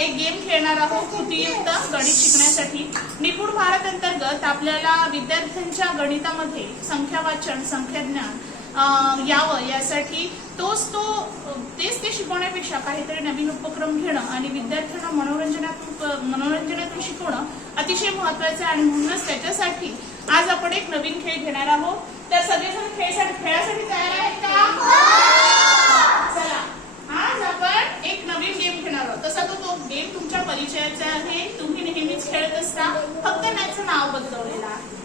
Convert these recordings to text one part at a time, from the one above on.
एक गेम खेळणार आहोत कृतीयुक्त गणित शिकण्यासाठी। निपुण भारत अंतर्गत आपल्याला विद्यार्थ्यांच्या गणितामध्ये संख्या वाचन संख्याज्ञान यावं यासाठी तेच ते शिकवण्यापेक्षा काहीतरी नवीन उपक्रम घेणं आणि विद्यार्थ्यांना मनोरंजनातून शिकवणं अतिशय महत्त्वाचं आहे। आणि म्हणूनच त्याच्यासाठी आज आपण एक नवीन खेळ घेणार आहोत। तर सगळेजण खेळासाठी तयार आहेत का? चला, आज आपण एक नवीन गेम खेळणार आहोत। तसा तो गेम तुमच्या परिचयाचा आहे, तुम्ही नेहमीच खेळत असता, फक्त त्याचं नाव बदलवलेलं आहे।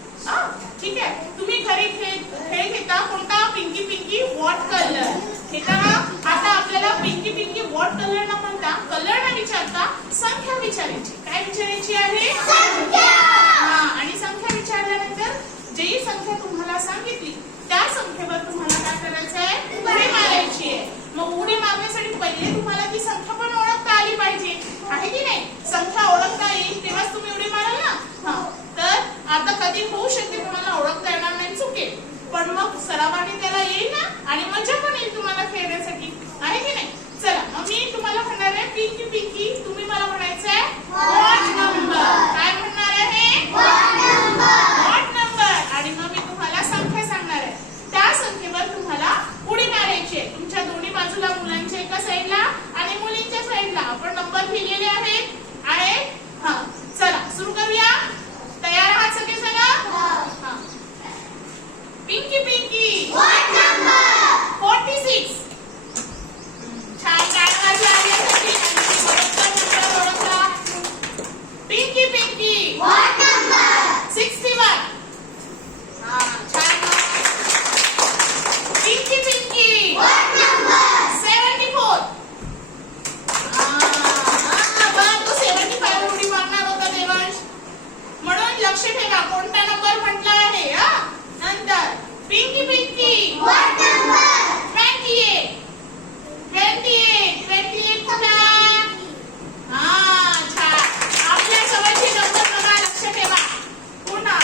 ठीक आहे, तुम्ही घरी खेळ घेता कोणता? पिंकी पिंकी व्हॉट कलर घेता ना। आता आपल्याला पिंकी पिंकी व्हॉट कलर न म्हणता कलर न विचारता संख्या विचारायची। काय विचारायची आहे? संख्या। आणि संख्या विचारल्यानंतर जी संख्या तुम्हाला सांगितली त्या संख्येवर तुम्हाला काय करायचं आहे? उडी मारायची आहे। मग उडी मारण्यासाठी पहिले तुम्हाला ती संख्या पण ओळखता आली पाहिजे, आहे की नाही? संख्या ओळखता येईल तेव्हाच तुम्ही उडी माराल ना। तर आता कधी होऊ शकते तुम्हाला ओळखता येणार नाही, चुकेल, पण मग सरावाने त्याला येईल ना आणि मजा पण येईल तुम्हाला खेळण्यासाठी, आहे की नाही? चला, मग मी तुम्हाला म्हणणार आहे पिंकी पिंकी, तुम्ही मला म्हणायचं आहे व्हॉट नंबर। काय म्हणणार आहे? What number. आणि मग मी तुम्हाला संख्या सांगणार आहे, त्या संख्येवर तुम्हाला उडी मारायची आहे। तुमच्या दोन्ही बाजूला मुलांच्या एका साईडला आणि मुलींच्या साईडला आपण नंबर लिहिलेले आहेत। चला सुरू करूया। तयार आहात सगळे जण? Pinky Pinky what number? 46। छान, गाण्याची आवाजासाठी बरोबर नंबर ओळखला। Pinky Pinky what number? 61। छान। Pinky Pinky what number? 74। तो 75 उडी मारणार होता देवांश, म्हणून लक्ष ठेवा कोणता नंबर म्हटला आहे। नंतर पिंकी पिंकी व्हॉट नंबर? 28। 28 कुठे? छान, आपल्या जवळचे नंबर बघा, लक्ष ठेवा पुन्हा।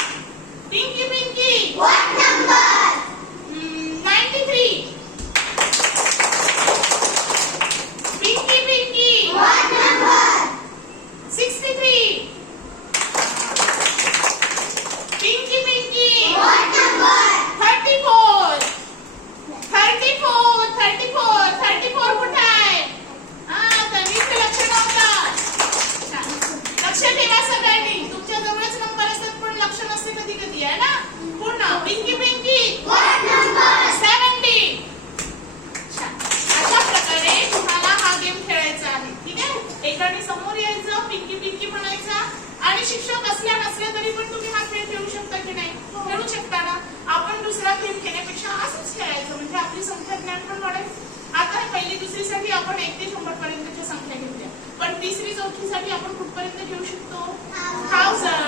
Pinky Pinky what number? 93। Pinky Pinky what number? 63। Pinky Pinky what number? 34। 34 कुठे आहे? कधीच लक्ष नव्हतं। लक्ष ठेवा सगळ्यांनी, तुमच्या जवळच नंबर असतात पण लक्ष नसते कधी कधी, आहे ना? पुन्हा पिंकी पिंकी व्हॉट नंबर? 70। अशा प्रकारे तुम्हाला हा गेम खेळायचा आहे, ठीक आहे? एकाने समोर यायचं, पिंकी पिंकी म्हणायचा, आणि शिक्षक असल्या नसल्या तरी पण तुम्ही हा खेळ खेळू शकता की नाही? खेळू शकता ना। आपण दुसरा खेळ खेळण्यापेक्षा असंच खेळायचं, म्हणजे आपली संख्या ज्ञान पण वाढेल। आता पहिली दुसरीसाठी आपण 1 ते 100 पर्यंतच्या संख्या घेतल्या, पण तिसरी चौथीसाठी आपण कुठपर्यंत घेऊ शकतो? 1000।